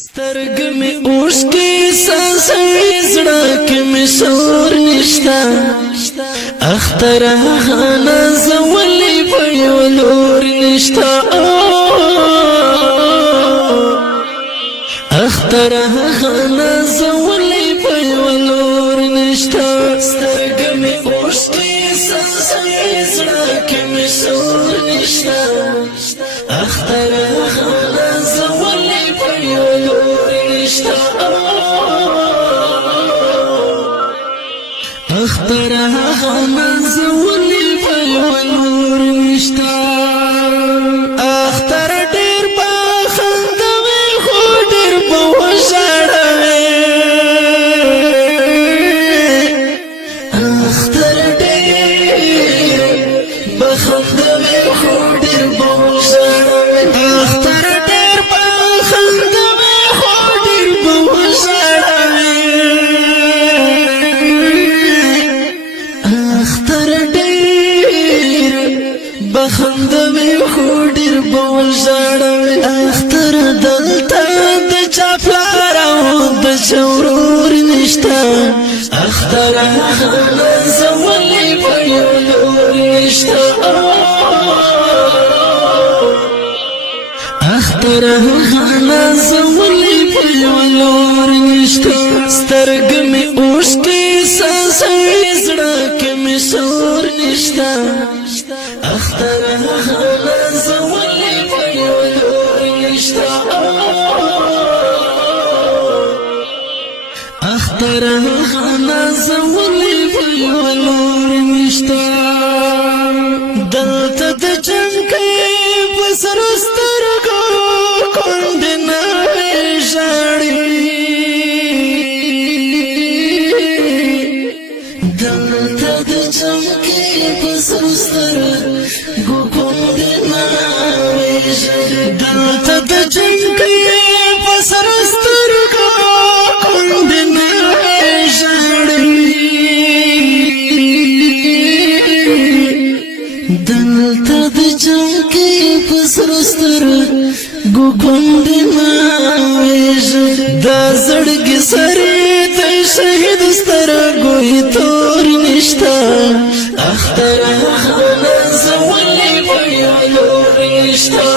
سترګ می اوس کې سانسوي زړه کې می شور نشتا اختر غانا زولې په یو لور نشتا اختر غانا زولې په یو لور نشتا سترګ می اوس کې سانسوي زړه کې می شور نشتا اختر غانا زولې په یو لور نشتا اختر غانا زولې په یو لور نشتا اختر ډېر په خندوي خو ډېر په وژاړوي اختر ډېر په خندوي خو ډېر په وژاړوي اختر ډېر په خندوي خو ډېر په وژاړوي اختر ډېر بخندوي خو ډېر بول ژړوي اختر دلته د چا پلار او د چا ورور نشته اختر غانا زولې په یو لور نشته اختر غانا زولې په یو لور نشته سترګ مې اوس کې سانسوي زړه کې مې شور نشته اختر غانا زولې په یو لور نشته اختر غانا زولې په یو لور نشته دلته د جنګ کې په سر سترګو کونډې ناوې ژاړي دلته د جنګ کې په سر سترګو کونډې ناوې ژاړي دلته د جنګ کې په سر سترګو کونډې ناوې ژاړي دلته د جنګ کې په سر سترګو کونډې ناوې ژاړي دا زړګي سرې د شهید سترګو یې تور نشته اختر غانا زولې په یو لور نشته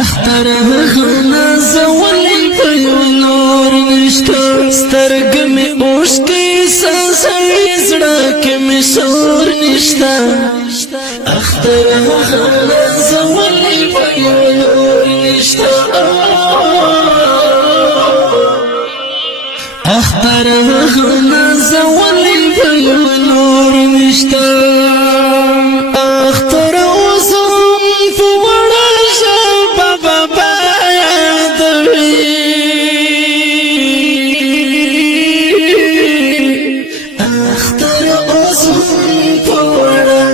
اختر غانا زولې په یو لور نشته سترګ مې اوس کې سانسوي زړه کې مې شور نشته اختر غانا زولې په یو لور نشته اختر غانا زولې په یو لور نشته اختر اوسم په وړه ژبه بابا یادوي اختر اوسم په وړه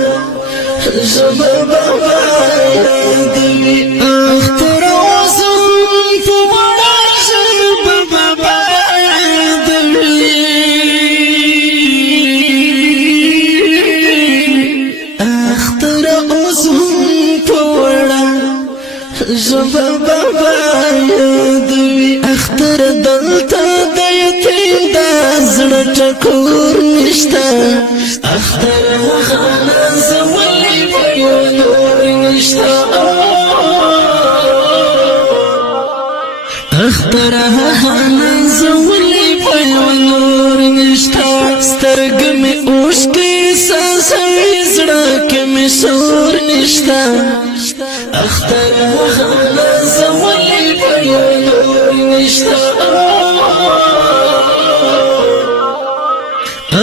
ژبه بابا یادوي اختر اوسم په وړه ژبه بابا اختر اوسم په وړه ژبه بابا یادوي اختر دلته د یتیم د زړه ټکور نشته اختر غانا زولې په یو لور نشته اختر غانا زولې په یو لور نشته سترګ مې اوس کې سانسوي زړه کې مې شور نشته اختر غانا زولې په یو لور نشته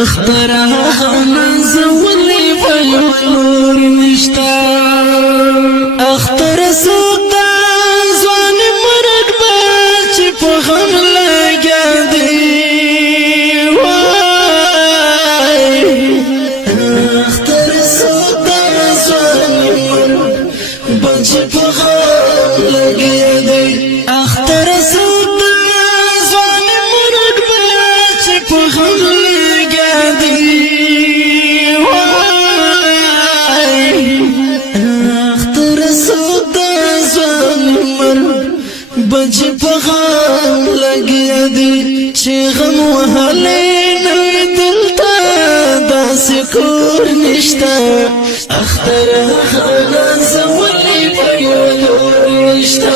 اختر غانا زولې په یو لور نشته اختر سلطان ځوان مرګ به چې په غم لګیا دی اختر سلطان ځوان مرګ به چې په غم لګیا دی اختر سلطان ځوان مرګ به چې په غم لګیا دی اختر سلطان ځوان بچ په غم لګیا دي چې غم وهلې نه دلته داسې کور نشته اختر خانه زولې په یو لور نشته